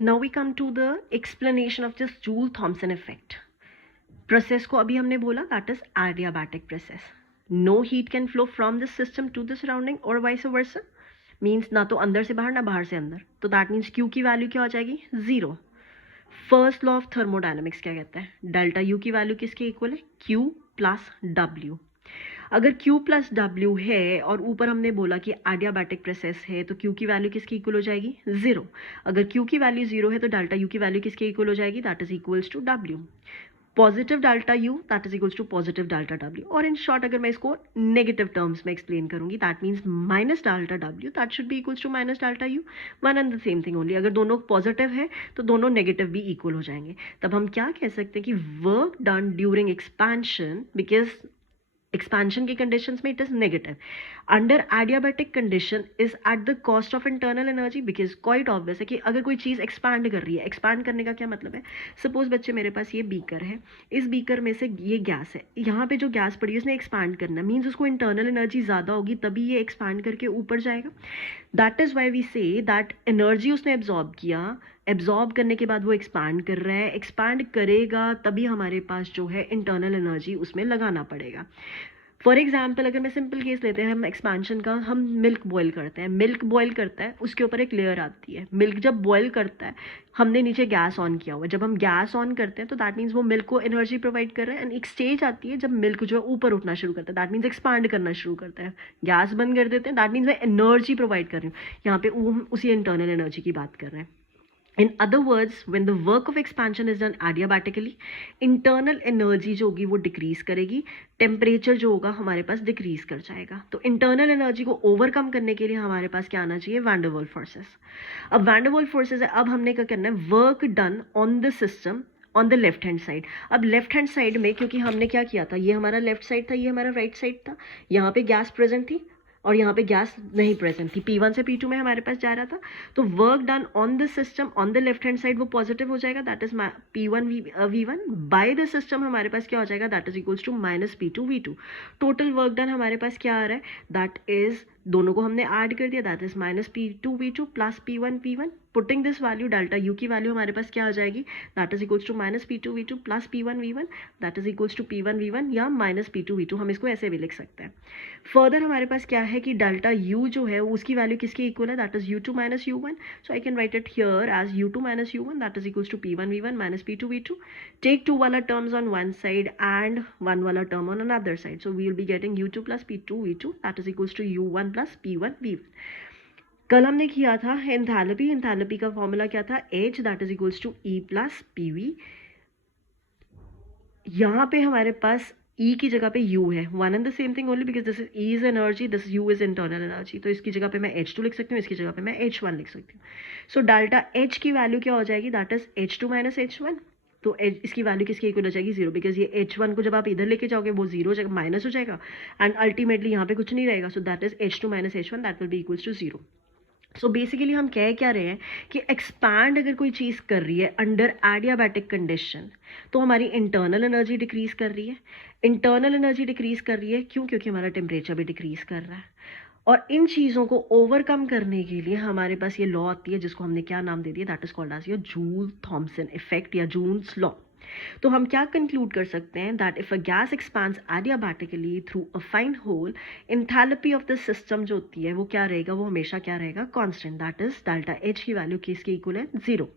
Now we come to the explanation of this Joule Thomson effect. Process को अभी हमने बोला that is adiabatic process. No heat can flow from this system to the surrounding और vice versa. Means ना तो अंदर से बाहर ना बाहर से अंदर. तो दैट मीन्स क्यू की वैल्यू क्या हो जाएगी? Zero. First law of thermodynamics क्या कहता है? डेल्टा यू की वैल्यू किसके इक्वल है? Q plus W. अगर Q प्लस W है और ऊपर हमने बोला कि एडियाबैटिक प्रोसेस है तो Q की वैल्यू किसकी इक्वल हो जाएगी? जीरो. अगर Q की वैल्यू जीरो है तो डेल्टा U की वैल्यू किसके इक्वल हो जाएगी? That is equals to W. Positive delta U that is equals to positive delta W. और इन शॉर्ट अगर मैं इसको नेगेटिव टर्म्स में एक्सप्लेन करूंगी that means minus delta W that should be equals to minus delta U. One and the same thing only. अगर दोनों positive है तो दोनों नेगेटिव भी इक्वल हो जाएंगे. तब हम क्या कह सकते हैं कि work done during expansion, because expansion की कंडीशंस में it is negative, under adiabatic condition is at the cost of internal energy. Because quite obvious है कि अगर कोई चीज़ एक्सपैंड कर रही है, एक्सपैंड करने का क्या मतलब है? सपोज बच्चे मेरे पास ये बीकर है, इस बीकर में से ये गैस है, यहाँ पे जो गैस पड़ी है उसने एक्सपैंड करना है, मीन्स उसको इंटरनल एनर्जी ज़्यादा होगी तभी ये एक्सपैंड करके ऊपर जाएगा. That is why we say that energy उसने एब्जॉर्ब किया, एब्जॉर्ब करने के बाद वो एक्सपैंड कर रहा है, एक्सपैंड करेगा तभी हमारे पास जो है इंटरनल एनर्जी उसमें लगाना पड़ेगा. फॉर एग्जाम्पल अगर मैं सिंपल केस लेते हैं हम एक्सपेंशन का, हम मिल्क बॉयल करते हैं, मिल्क बॉयल करता है उसके ऊपर एक लेयर आती है. मिल्क जब बॉयल करता है हमने नीचे गैस ऑन किया हुआ है, जब हम गैस ऑन करते हैं तो दैट मीन्स वो मिल्क को एनर्जी प्रोवाइड कर रहा है. एंड एक स्टेज आती है जब मिल्क जो है ऊपर उठना शुरू करता है, दैट मीन्स एक्सपांड करना शुरू करता है. गैस बंद कर देते हैं, दैट मीन्स मैं एनर्जी प्रोवाइड कर रही हूँ. यहाँ पे हम उसी इंटरनल एनर्जी की बात कर रहे हैं. In other words, when the work of expansion is done adiabatically, internal energy जो होगी वो डिक्रीज करेगी, टेम्परेचर जो होगा हमारे पास डिक्रीज कर जाएगा. तो इंटरनल एनर्जी को ओवरकम करने के लिए हमारे पास क्या आना चाहिए? Van der Waals forces. अब वैन डर वाल्स फोर्सेस है, अब हमने क्या करना है? Work done on the system on the left hand side. अब लेफ्ट हैंड साइड में क्योंकि हमने क्या किया था, ये हमारा लेफ्ट साइड था, ये हमारा राइट साइड था, यहाँ पे गैस प्रेजेंट थी और यहाँ पे गैस नहीं प्रेजेंट थी, P1 से P2 में हमारे पास जा रहा था. तो work done on the system on the left hand side वो पॉजिटिव हो जाएगा, that is P1 V1 by the system हमारे पास क्या हो जाएगा? That is equals to minus P2 V2. Total work done हमारे पास क्या आ रहा है? दैट इज, दोनों को हमने ऐड कर दिया, that is minus P2 V2 plus P1 P1. Putting this value, delta U की वैल्यू हमारे पास क्या आ जाएगी? That is equals to minus P2 V2 plus P1 V1, that is equals to P1 V1 या minus P2 V2. हम इसको ऐसे भी लिख सकते हैं. फर्दर हमारे पास क्या है कि डेल्टा यू जो है उसकी वैल्यू किसकी इक्वल है? That is U2 minus U1. So I can write it here as U2 minus U1 that is equals to P1 V1 minus P2 V2. Take two वाला terms on one side and one वाला term on another side. So we will be getting U2 plus P2 V2 that is equals to U1 plus P1 V1. कल हमने किया था enthalpy. Enthalpy का formula क्या था? H that is equals to E plus PV. यहाँ पे हमारे पास E की जगह पे U है, one and the same thing only because this is E is energy, this U is internal energy. तो इसकी जगह पे मैं H2 लिख सकती हूँ, इसकी जगह पे मैं H1 लिख सकती हूँ. सो डेल्टा H की वैल्यू क्या हो जाएगी? That is H2 minus H1. तो इसकी वैल्यू किसकी इक्वल हो जाएगी? जीरो, बिकॉज ये H1 को जब आप इधर लेके जाओगे वो जीरो हो जाएगा, माइनस हो जाएगा एंड अल्टीमेटली यहाँ पे कुछ नहीं रहेगा. So that is H2 minus H1 that will be equals to zero. So basically हम कह क्या रहे हैं कि एक्सपैंड अगर कोई चीज़ कर रही है अंडर एडियाबैटिक कंडीशन तो हमारी इंटरनल एनर्जी डिक्रीज कर रही है. इंटरनल एनर्जी डिक्रीज कर रही है क्यों? क्योंकि हमारा टेम्परेचर भी डिक्रीज कर रहा है. और इन चीज़ों को ओवरकम करने के लिए हमारे पास ये लॉ आती है जिसको हमने क्या नाम दे दिया? That is called as your Joule Thomson effect या जूल्स लॉ. तो हम क्या कंक्लूड कर सकते हैं? That if a gas expands adiabatically through a fine hole, enthalpy of the system जो होती है वो क्या रहेगा? वो हमेशा क्या रहेगा? Constant. That is delta H की वैल्यू किसकी इक्वल है? जीरो.